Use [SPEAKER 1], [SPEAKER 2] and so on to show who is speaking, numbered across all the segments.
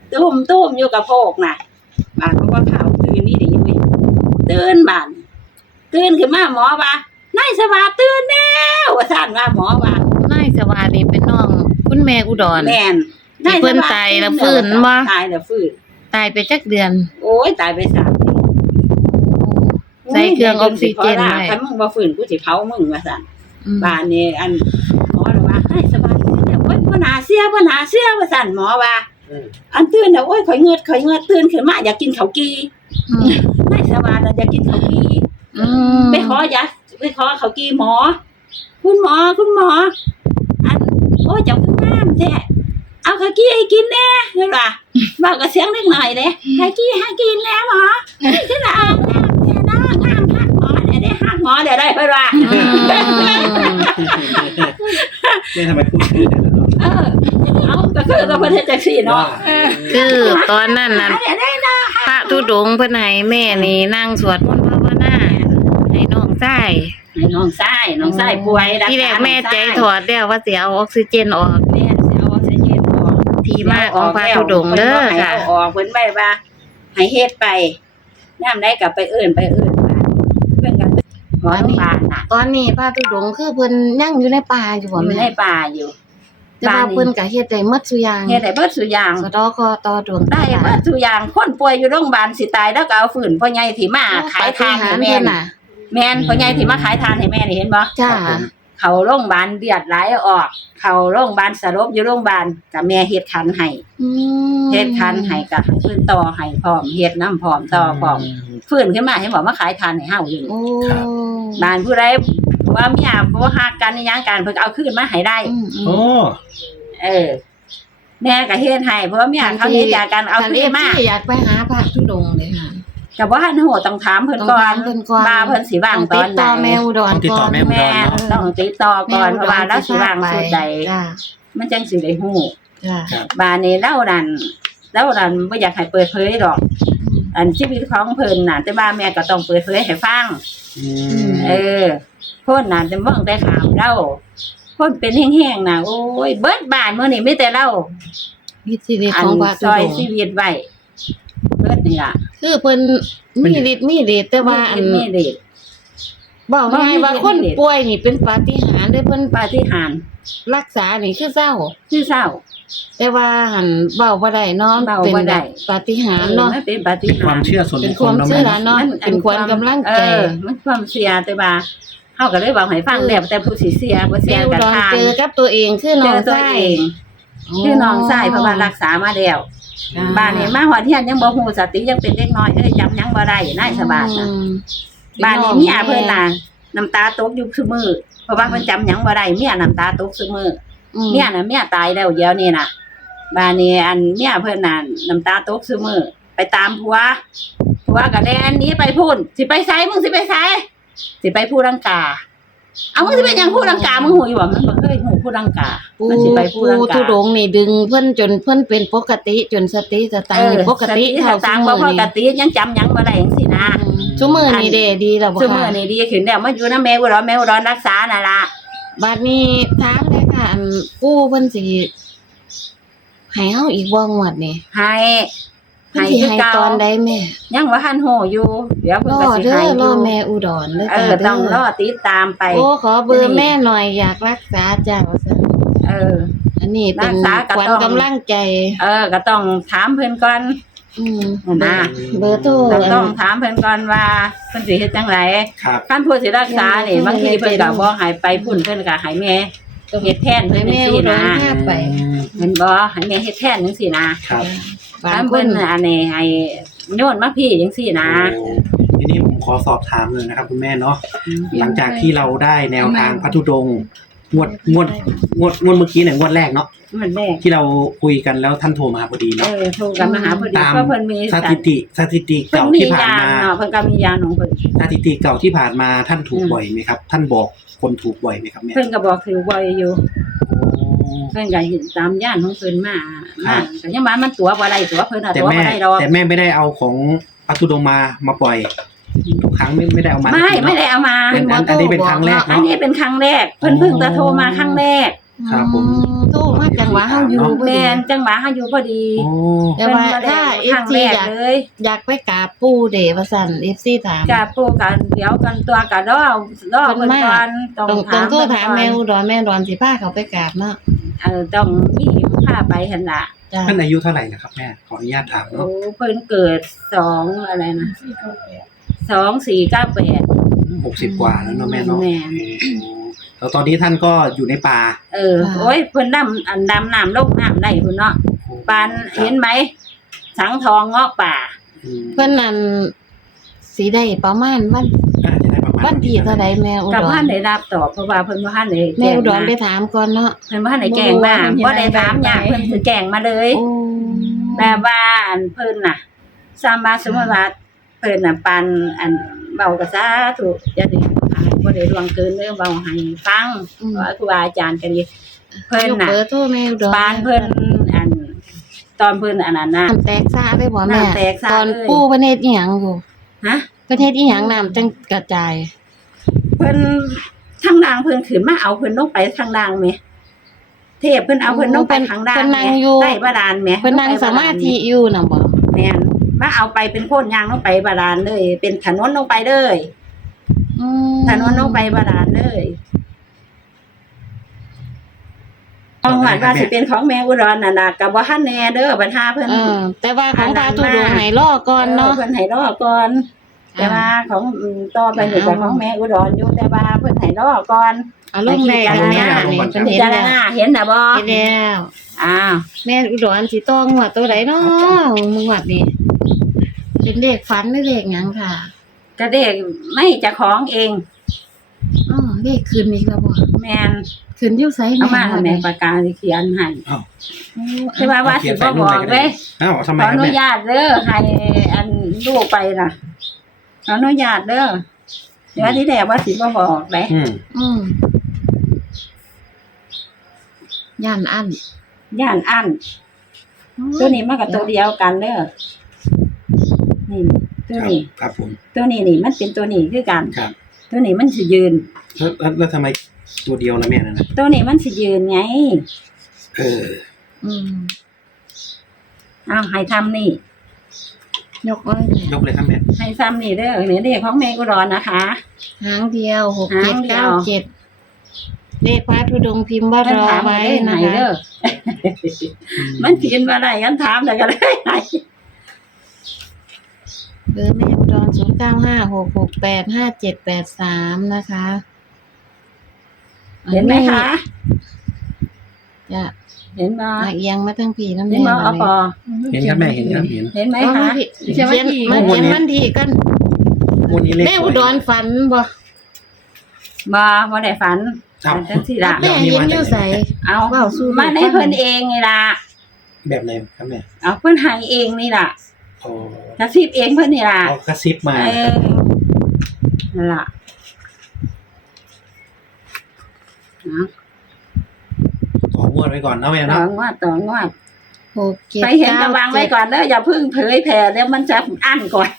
[SPEAKER 1] ตุ้มอยู่กับโพกน่ะบ้านเพราะว่าข่าวตื่นนี่ดีเว้ยตื่นบ้านตื่นขึ้นมาหมอว่านายสวัสดิ์ตื่นแล้วว่าซั่นว่าหมอว่าน
[SPEAKER 2] ายสวัสดิ์นี่เป็นน้องคุณแม่อุดร
[SPEAKER 1] แม่น
[SPEAKER 2] ที่เพิ่นตายแล้วฟื้นบ่
[SPEAKER 1] ตายแล้วฟื้น
[SPEAKER 2] ตายไปจักเดือน
[SPEAKER 1] โอ้ยตายไป3 ปี
[SPEAKER 2] ใส่เครื่องออกซิเจนไว้
[SPEAKER 1] คันมึงบ่ฟื้นกูสิเผามึงว่าซั่น
[SPEAKER 2] อืม
[SPEAKER 1] บ้านนี้อันหมอว่านายสวัสดิ์ตื่นแล้วโอ้ยบ่น่าเสียว่าซั่นหมอว่าอันตื่นแล้วโอ้ยข่อยเงือดตื่นขึ้นมาอยากกินข้าวกี
[SPEAKER 2] อืม
[SPEAKER 1] นายสวัสดิ์อยากกินข้าวกี
[SPEAKER 2] อืม
[SPEAKER 1] ไปขอเขากี่หมอคุณหมออันโอ้เจ้าคือน้ำแท้เอาเขากี้ให้กินแน่เห็นป่ะบอกกับเสียงเล็กหน่อยเลยให้กินแน่หมอขึ้นมาน้ำแท้น้ำหักหมอได้หักหมอเดี๋ยวได้เห็นป่ะ
[SPEAKER 3] เนี่ยทำไมพูดชื่อได้แล้ว
[SPEAKER 1] เอาก็คือกับประเทศจักรีเนาะ
[SPEAKER 2] คือตอนนั้นน่ะ
[SPEAKER 1] เดี๋ยวได้นะ
[SPEAKER 2] พระธุดงค์เพิ่นให้แม่นี่นั่งสวดมนต์ภาวนาให้น้องชาย
[SPEAKER 1] ให้น้องชายป่วย
[SPEAKER 2] ที่แรกแม่ใจถอดแล้วว่าสิเอาออกซิเจนออก
[SPEAKER 1] แม่สิเอาออกซิเจนออก
[SPEAKER 2] ที่มาของพระธุดงค์เด้อค่ะ
[SPEAKER 1] ออกเพิ่นไว้ว่าให้เฮ็ดไปยามใดก็ไปเอิ้นมาเพิ่นก็หมอโรงพยาบาลน่ะ
[SPEAKER 2] ตอนนี้พระธุดงค์คือเพิ่นยังอยู่ในป่าอยู่บ่
[SPEAKER 1] อยู่
[SPEAKER 2] แม่
[SPEAKER 1] ในป่าอยู่
[SPEAKER 2] แต่ว่าเพิ่นก็เฮ็ดได้หมดซุอย่าง
[SPEAKER 1] เฮ็ดได้เบิดซุอย่าง
[SPEAKER 2] สะดอคอต่อดวง
[SPEAKER 1] ได้เบิดซุอย่างคนป่วยอยู่โรงพยาบาลสิตายแล้วก็เอาฝืนพ่อใหญ่ที่มาขายทานให้แม่
[SPEAKER 2] เพิ่น
[SPEAKER 1] น่ะ
[SPEAKER 2] น่ะ
[SPEAKER 1] แม่นพ่อใหญ่ที่มาขายทานให้แม่นี่เห็นบ่
[SPEAKER 2] จ้า
[SPEAKER 1] เขาโรงพยาบาลเลือดไหลออกเขาโรงพยาบาลสลบอยู่โรงพยาบาลก็แม่เฮ็ดคันให้
[SPEAKER 2] อืม
[SPEAKER 1] เฮ็ดคันให้ก็เพิ่นต่อให้พร้อมเฮ็ดน้ำพร้อมต่อพร้อมฟื้นขึ้นมาเห็นบอกมาขายทานให้เฮาอยู่
[SPEAKER 2] โอ้
[SPEAKER 1] บ้านผู้ใดว่าเมียบ่ฮักกันอีหยังกันเพิ่นก็เอาคืนมาให้ได้
[SPEAKER 2] อืม
[SPEAKER 3] โอ้
[SPEAKER 1] แม่ก็เฮ็ดให้เพราะว่าเมียเขาเฮ็ดจากกันเอาคืนมา
[SPEAKER 2] ที่อยากไปหาพระธุดงค์เลยค่ะ
[SPEAKER 1] ก็บ่ทันฮู้ต้องถามเพิ่นก่อน
[SPEAKER 2] ต้องถามเพิ่นก่อน
[SPEAKER 1] ว่าเพิ่นสิว่างตอน
[SPEAKER 2] ติด
[SPEAKER 1] ไหน
[SPEAKER 2] ต่อแม่อุดร
[SPEAKER 3] ต้องติดต่อแม่อุด
[SPEAKER 1] แม่
[SPEAKER 3] รเนาะ
[SPEAKER 1] ต้องติดต่อก่อนเพราะว่าเราสิว่างสุดใด
[SPEAKER 2] จ้า
[SPEAKER 1] มันจังสิได้ฮู้
[SPEAKER 2] จ้า
[SPEAKER 1] บ้านนี้เรานั่นบ่อยากให้เปิดเผยดอก อันชีวิตของเพิ่นน่ะแต่ว่าแม่ก็ต้องเปิดเผยให้ฟัง
[SPEAKER 3] อืม
[SPEAKER 1] คนน่ะจะมองแต่ข่าวเราคนเป็นแห้งๆน่ะโอ้ยเบิดบ้านมื้อนี้มีแต่เรา
[SPEAKER 2] วิธีเด็ด
[SPEAKER 1] อัน
[SPEAKER 2] ของพระ
[SPEAKER 1] ซ
[SPEAKER 2] ธุ
[SPEAKER 1] อย
[SPEAKER 2] ดง
[SPEAKER 1] ชี
[SPEAKER 2] ค์
[SPEAKER 1] วิตไว้เบิดนี่ล่ะ
[SPEAKER 2] คือเพิ่นมีฤทธิ์มีเดชแต่ว่าอัน
[SPEAKER 1] นี่เด็ก
[SPEAKER 2] บอกง่ายว่าคนป่วยนี่เป็นปาฏิหาริย์เด้อเพิ่น
[SPEAKER 1] ปาฏิหาริย์
[SPEAKER 2] รักษานี่คือเศร้า
[SPEAKER 1] ชื่อเศร้า
[SPEAKER 2] แต่ว่าหันเว้าบ่ได้เนาะ
[SPEAKER 1] เว้า
[SPEAKER 2] เป็น
[SPEAKER 1] บ่ได้
[SPEAKER 2] ปาฏิหาริย์เนาะ
[SPEAKER 1] มันเป็นปาฏิ
[SPEAKER 3] เป็นคาม
[SPEAKER 1] หาวริย์
[SPEAKER 3] เชื่อส่วน
[SPEAKER 2] เป็
[SPEAKER 3] บุ
[SPEAKER 2] น
[SPEAKER 3] ค
[SPEAKER 2] ค
[SPEAKER 3] คล
[SPEAKER 2] วาม
[SPEAKER 3] เนาะ
[SPEAKER 2] เชื่
[SPEAKER 3] แม่
[SPEAKER 2] อเนาะเป็นขวัญกำลังใจ
[SPEAKER 1] มันความเสียแต่ว่าเฮาก็เลยบอกให้ฟังแล้วแต่ผู้สิเสียบ่เสี
[SPEAKER 2] แม่
[SPEAKER 1] ย
[SPEAKER 2] อุ
[SPEAKER 1] ก็
[SPEAKER 2] ดร
[SPEAKER 1] ทาง
[SPEAKER 2] เจอกับตัวเองคือ
[SPEAKER 1] เจ
[SPEAKER 2] น้อง
[SPEAKER 1] อตัว
[SPEAKER 2] ชาย
[SPEAKER 1] เองคือน้องชายเพราะว่ารักษามาแล้วบ้านนี้มาฮอดเฮียนยังบ่ฮู้สติยังเป็นเด็กน้อยจำหยังบ่ได้นายสบายน่ะ บ้านนี้เมียเพิ่นน่ะน้ำตาตกอยู่ซุมื้อเพราะว่าเพิ่นจำหยังบ่ได้เมียน้ำตาตกซุมื้อเมียน่ะเมียตายแล้วเดี๋ยวนี้น่ะบ้านนี้อันเมียเพิ่นน่ะน้ำตาตกซุมื้อไปตามผัวก็แล่นหนีไปพุ่นสิไปไสมึงสิไปไสสิไปภูลังกาเอามึงสิไปหยังภูลังกามึงฮู้อยู่บ่มันบ่เคยฮู้ภูลังกามันสิไปภูลัง
[SPEAKER 2] ปู่
[SPEAKER 1] กา
[SPEAKER 2] ธุดงค์นี่ดึงเพิ่นจนเพิ่นเป็นปกติจนสติสตังค์นี่ปกติ
[SPEAKER 1] เท่า
[SPEAKER 2] เท่า
[SPEAKER 1] ตั
[SPEAKER 2] ซุ
[SPEAKER 1] งค์บ่
[SPEAKER 2] มื้อ
[SPEAKER 1] ปก
[SPEAKER 2] นี่
[SPEAKER 1] ติยังจำหยังบ่ได้จังซี่นะ
[SPEAKER 2] ซุมื้อนี่เด้ดีแล้วบ่
[SPEAKER 1] ซุมื้อ
[SPEAKER 2] ค่ะ
[SPEAKER 1] นี้ดีขึ้นแล้วมาอยู่นำแม่อุดรรักษานั่นล่ะ
[SPEAKER 2] บัดนี้ถามเลยค่ะอันปู่เพิ่นสิให้เฮาอีกบ่งวดนี่
[SPEAKER 1] ให้
[SPEAKER 2] เพิ่นสิให้ตอนใดแม่
[SPEAKER 1] ยังว่าทันโหอยู่เดี๋ยวเพิ่น
[SPEAKER 2] รอ
[SPEAKER 1] ก็สิ
[SPEAKER 2] เด้อ
[SPEAKER 1] ให้อ
[SPEAKER 2] รอยู่ แม่อุดรเด้อจ้าเด้
[SPEAKER 1] ต้องรอติดตามไป
[SPEAKER 2] โอ้ขอเบอร์แม่หน่อยอยากรักษาจ้าว่าซั่น
[SPEAKER 1] เออ
[SPEAKER 2] อันนี้เป็น
[SPEAKER 1] รักษาก็
[SPEAKER 2] ขวัญ
[SPEAKER 1] ต้อง
[SPEAKER 2] กำลังใจ
[SPEAKER 1] ก็ต้องถามเพิ่นก่อน
[SPEAKER 2] อืม
[SPEAKER 1] นะ
[SPEAKER 2] เบอร์โทร
[SPEAKER 1] ต้องถามเพิ่นก่อนว่าเพิ่นสิเฮ็ดจังได
[SPEAKER 3] ครับ
[SPEAKER 1] คันผู้สิรักษานี่บางทีเพิ่นก็บ่ให้ไปพุ่นเพิ่นก็ให้แม่เฮ็ดแทนเพิ่
[SPEAKER 2] ให้
[SPEAKER 1] นจั
[SPEAKER 2] แม่
[SPEAKER 1] ง
[SPEAKER 2] อุ
[SPEAKER 1] ซี่
[SPEAKER 2] ดร
[SPEAKER 1] นะ
[SPEAKER 2] พาไป
[SPEAKER 1] เห็นบ่ให้แม่เฮ็ดแทนจังซี่นะครับ
[SPEAKER 2] บา
[SPEAKER 1] คั
[SPEAKER 2] ง
[SPEAKER 1] น
[SPEAKER 2] ค
[SPEAKER 1] เพิ่
[SPEAKER 2] น
[SPEAKER 1] นอันนี้ให้โยนมาพี่จังซี่นะ
[SPEAKER 3] โอ้ทีนี้ผมขอสอบถามเลยนะครับคุณแม่เนาะหลังจากที่เราได้แนวทางพระธุดงค์งวดเมื่อกี้เนี่ยงวดแรกเนาะ
[SPEAKER 1] มันแรก
[SPEAKER 3] ที่เราคุยกันแล้วท่านโทรมาพอดีเนาะ
[SPEAKER 1] โทรกันมาหาพอดี
[SPEAKER 3] ตาม
[SPEAKER 1] เพราะเพิ่นมี
[SPEAKER 3] สถิติ
[SPEAKER 1] เพิ่น
[SPEAKER 3] เก่า
[SPEAKER 1] มี
[SPEAKER 3] ที่ผ่าน
[SPEAKER 1] ยาน
[SPEAKER 3] มา
[SPEAKER 1] เนาะเพิ่นก็มียานของเพิ่น
[SPEAKER 3] สถิติเก่าที่ผ่านมาท่านถูกบ่อยไหมครับ ท่านบอกคนถูกบ่อยไหมครับแม่
[SPEAKER 1] เพิ่นก็บอกถือบ่อยอยู่เพิ่นก็ตามย่านของเพิ่นมาก็ยังว่ามันตัวบ่ได้ตัวเพิ่นน่ะ
[SPEAKER 3] แต่
[SPEAKER 1] ตัว
[SPEAKER 3] แม่
[SPEAKER 1] บ่ได้ดอก
[SPEAKER 3] แต่แม่ไม่ได้เอาของพระธุดงค์มาปล่อยทุกครั้งไม่ได้เอามา
[SPEAKER 1] ไม่ได้เอามา
[SPEAKER 3] อันนี้เป็นครั้งแรก
[SPEAKER 1] อัน
[SPEAKER 3] เนาะ
[SPEAKER 1] นี้เป็นครั้งแรกเพิ่นเพิ่งจะโทรมาครั้งแรก
[SPEAKER 3] ครับผม
[SPEAKER 2] โทรมาจังหวะเฮาอยู่พอ
[SPEAKER 1] แม่
[SPEAKER 2] ดี
[SPEAKER 1] นจังหวะเฮาอยู่พอดี
[SPEAKER 3] โอ้
[SPEAKER 2] แต่ว่าถ้า
[SPEAKER 1] ครั้ง
[SPEAKER 2] FC
[SPEAKER 1] แรก
[SPEAKER 2] อยาก
[SPEAKER 1] เลย
[SPEAKER 2] อยากไปกราบปู่เดชว่าซั่น FC ถาม
[SPEAKER 1] กะปูกันเดี๋ยวกันตัวกันรอเพิ่นก่อนต้อง
[SPEAKER 2] ต้องโทรถาม
[SPEAKER 1] เพิ่น
[SPEAKER 2] แม่
[SPEAKER 1] ก่อน
[SPEAKER 2] อุดรแม่อุดรสิพาเขาไปกราบเนาะ
[SPEAKER 1] ต้องมีพาไปหั่นล่ะ
[SPEAKER 2] จ้ะ
[SPEAKER 3] ท่านอายุเท่าไหร่นะครับแม่ขออนุญาตถาม
[SPEAKER 1] โอ้
[SPEAKER 3] เนาะ
[SPEAKER 1] เพิ่นเกิด2อะไรนะ2498
[SPEAKER 3] 60 กว่าแล้วเนาะแม่เนาะ
[SPEAKER 1] แม่น
[SPEAKER 3] แล้วตอนนี้ท่านก็อยู่ในป่า
[SPEAKER 1] โอ้ยเพิ่นดำน้ำลงน้ำได้พุ่นเนาะปานเห็นไหมสังทองเงาะป่า
[SPEAKER 2] เพิ่นนั่นสิได้ประมาณวัน
[SPEAKER 3] น่าจะได้ประมาณ
[SPEAKER 2] วันที่เท่าใดแม่อุ
[SPEAKER 1] กับ
[SPEAKER 2] ดร
[SPEAKER 1] ท่านได้รับตอบเพราะว่าเพิ่นบ่ทันได้
[SPEAKER 2] แม่
[SPEAKER 1] แจ้ง
[SPEAKER 2] อุดร
[SPEAKER 1] มา
[SPEAKER 2] ไปถามก่อนเนาะ
[SPEAKER 1] เพิ่นบ่ทันได้แจ้งมาบ่ได้ถามหยังเพิ่นสิแจ้งมาเลย
[SPEAKER 2] โอ้
[SPEAKER 1] แบบว่าอันเพิ่นน่ะสามบาสมมุติว่าเพิ่นน่ะปันอันเบากระซาถูกจะได้บ่ได้ล่วงเกินเรื่องเบาให้ฟังเพราะครูบาอาจารย์ก็ดีเพิ่น
[SPEAKER 2] ยก
[SPEAKER 1] น่ะ
[SPEAKER 2] เบอร์โทรแม่อุดร
[SPEAKER 1] ปานเพิ่นอันตอนเพิ่นอันนั้นน่ะ
[SPEAKER 2] น้ำแตกซ่าเลยบ่แม่
[SPEAKER 1] น้ำแตกซ่า
[SPEAKER 2] ตอน
[SPEAKER 1] เลย
[SPEAKER 2] ปู่เพิ่นเฮ็ดอีหยังอยู่
[SPEAKER 1] ฮะ
[SPEAKER 2] เพิ่นเฮ็ดอีหยังน้ำจังกระจาย
[SPEAKER 1] เพิ่นทางด่างเพิ่นขึ้นมาเอาเพิ่นลงไปทางด่างแหมเทพเพิ่นเอาเพิ่นลงไปทางด่าง
[SPEAKER 2] เพิ่น
[SPEAKER 1] แหม
[SPEAKER 2] นั่งอยู่
[SPEAKER 1] ใต้บาดาลแหม
[SPEAKER 2] เพิ่นนั่งสมาธิอยู่น่ะบ่
[SPEAKER 1] แม่นมาเอาไปเป็นโพดยางลงไปบาดาลเลย เป็นถนนลงไปเลย
[SPEAKER 2] อืม
[SPEAKER 1] ถนนลงไปบาดาลเลยของหวานว่าสิเป็นของแม่อุดรน่ะนะก็บ่ทันแน่เด้อบัดหาเพิ่น
[SPEAKER 2] แต่ว่าของพาทุดงค์ให้รอก่อนเนาะ
[SPEAKER 1] เพิ่นให้รอก่อน แต่ว่าของต่อไปนี่ก็ของแม่อุดรอยู่แต่ว่าเพิ่นให้รอก่อน
[SPEAKER 2] อารมณ์แรงแม่นี่เพิ่น
[SPEAKER 1] พิ
[SPEAKER 2] เห็น
[SPEAKER 1] จาร
[SPEAKER 2] แล้ว
[SPEAKER 1] ณาเห็นน่ะบ่
[SPEAKER 2] เห็นแล้ว
[SPEAKER 1] อ้าว
[SPEAKER 2] แม่อุดรสิต้องงวดตัวใดเนาะมึงวัดนี่เป็นเลขฝันหรือเลขหยังค่ะ
[SPEAKER 1] ก็เด็กไม่เจะของเอง
[SPEAKER 2] อ๋อเลขคืนนี้ครับบ่
[SPEAKER 1] แม่น
[SPEAKER 2] คืนอยู่ไส
[SPEAKER 1] เอามา
[SPEAKER 2] แม่
[SPEAKER 1] แม่ปากกาสิเขียนให้
[SPEAKER 3] อ้าว
[SPEAKER 1] แต่ว่าสิบ่บอกเด้
[SPEAKER 3] อ้าวทำไม
[SPEAKER 1] ขอ
[SPEAKER 3] ค
[SPEAKER 1] อ
[SPEAKER 3] รับ
[SPEAKER 1] นุ
[SPEAKER 3] แม่
[SPEAKER 1] ญาตเด้อให้อันลูกไปน่ะขออนุญาตเด้อเดี๋ยวที่แรกว่าสิบ่บอกเด้
[SPEAKER 3] อืม
[SPEAKER 2] ย่านอัน
[SPEAKER 1] ย่านอันตัวนี้มันก็ตัวเดียวกันเด้อนี่ตัว
[SPEAKER 3] ครับ
[SPEAKER 1] นี้
[SPEAKER 3] ครับผม
[SPEAKER 1] ตัวนี้นี่มันเป็นตัวนี้คือกัน
[SPEAKER 3] ครับ
[SPEAKER 1] ตัวนี้มันสิยืน
[SPEAKER 3] แล้วทำไมตัวเดียวนะแม่นั่นนะ
[SPEAKER 1] ตัวนี้มันสิยืนไง
[SPEAKER 3] เออ
[SPEAKER 2] อืม
[SPEAKER 1] อ้าวให้ทำนี่
[SPEAKER 2] ยกไว้แม่
[SPEAKER 3] ยกเลยครับแม่
[SPEAKER 1] ให้ซ้ำนี่เด้อเนี่ยเด็กของแม่กุรอนนะคะ
[SPEAKER 2] หางเดียว6
[SPEAKER 1] หาง
[SPEAKER 2] 7
[SPEAKER 1] เดียว
[SPEAKER 2] 9 7เลขพระธุดงค์พิมพ์ว่ารอไว้
[SPEAKER 1] ไหน
[SPEAKER 2] นะคะ
[SPEAKER 1] เด้อมันพิมพ์มาได้ยันถามแต่ก็ได้ไหน
[SPEAKER 2] เบอร์แม่อุดร0956685783นะคะ
[SPEAKER 1] เห็นไหมคะ
[SPEAKER 2] จะ
[SPEAKER 1] เห็นบ่
[SPEAKER 2] เอียงมาทั้งพี่น้ำ
[SPEAKER 1] เห็นบ่อปอ
[SPEAKER 3] เห็นครับแม่เห็นครับเห็น
[SPEAKER 1] เห็นไหม
[SPEAKER 2] เอา
[SPEAKER 1] คะ
[SPEAKER 2] มาพี่เขียนวันที่กัน
[SPEAKER 3] วันนี้เลข
[SPEAKER 2] แม่อุดรฝันบ่
[SPEAKER 1] บ่ได้ฝัน
[SPEAKER 3] ครับ
[SPEAKER 1] จังซี่ล่ะ
[SPEAKER 2] แม่เห็นอยู่ใส
[SPEAKER 1] เอา
[SPEAKER 2] เว้าสู่
[SPEAKER 1] มาได้เพิ่นเองนี่ล่ะ
[SPEAKER 3] แบบไหนครับแม่
[SPEAKER 1] เอาเพิ่นให้เองนี่ล่ะ
[SPEAKER 3] อ๋อก
[SPEAKER 1] ระซิบเองเพิ่นนี่ล่ะ
[SPEAKER 3] เอากระซิบมา
[SPEAKER 1] นั่นล่ะเอา
[SPEAKER 3] ของงวดไว้ก่อนนะแม่
[SPEAKER 1] ต่อ
[SPEAKER 3] เนาะ
[SPEAKER 1] งวด
[SPEAKER 2] 6 7
[SPEAKER 1] ไปเห็นกระวังไว้ก่อนเด้ออย่าเพึ่งเผยแผ่เดี๋ยวมันจะอั้นก่อน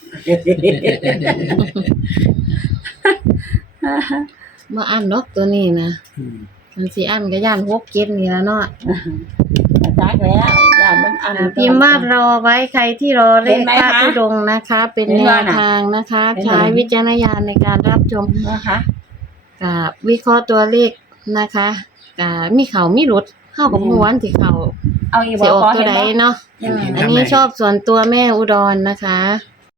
[SPEAKER 2] บ่อันดอกตัวนี้นะ
[SPEAKER 3] อืม
[SPEAKER 2] มันสิอันก็ย่าน6 7นี่ละเนาะ
[SPEAKER 1] จักแล้วอย่ามันอั้น
[SPEAKER 2] พิมพ์ว่ารอไว้ใครที่รอเล
[SPEAKER 1] เห็
[SPEAKER 2] ข
[SPEAKER 1] นไหม
[SPEAKER 2] พระ
[SPEAKER 1] คะ
[SPEAKER 2] ธุดงค์นะคะ เป็น
[SPEAKER 1] เห็น
[SPEAKER 2] แน
[SPEAKER 1] ว่าว น่ะ
[SPEAKER 2] ทางนะคะ
[SPEAKER 1] เห็นไหม
[SPEAKER 2] ใช้วิจารณญาณในการรับชม
[SPEAKER 1] นะคะ
[SPEAKER 2] กับวิเคราะห์ตัวเลขนะคะกับมีเขามีหลุดเข้ากับม้วนที่เขา
[SPEAKER 1] เอาอีก
[SPEAKER 2] สิ
[SPEAKER 1] บ่
[SPEAKER 2] ออก
[SPEAKER 1] พอ
[SPEAKER 2] ตัว
[SPEAKER 1] เห็น
[SPEAKER 2] ใด
[SPEAKER 1] บ่
[SPEAKER 2] เนาะ
[SPEAKER 3] เห็น
[SPEAKER 2] อันนี้ชอบส่วนตัวแม่อุดรนะคะ
[SPEAKER 1] เ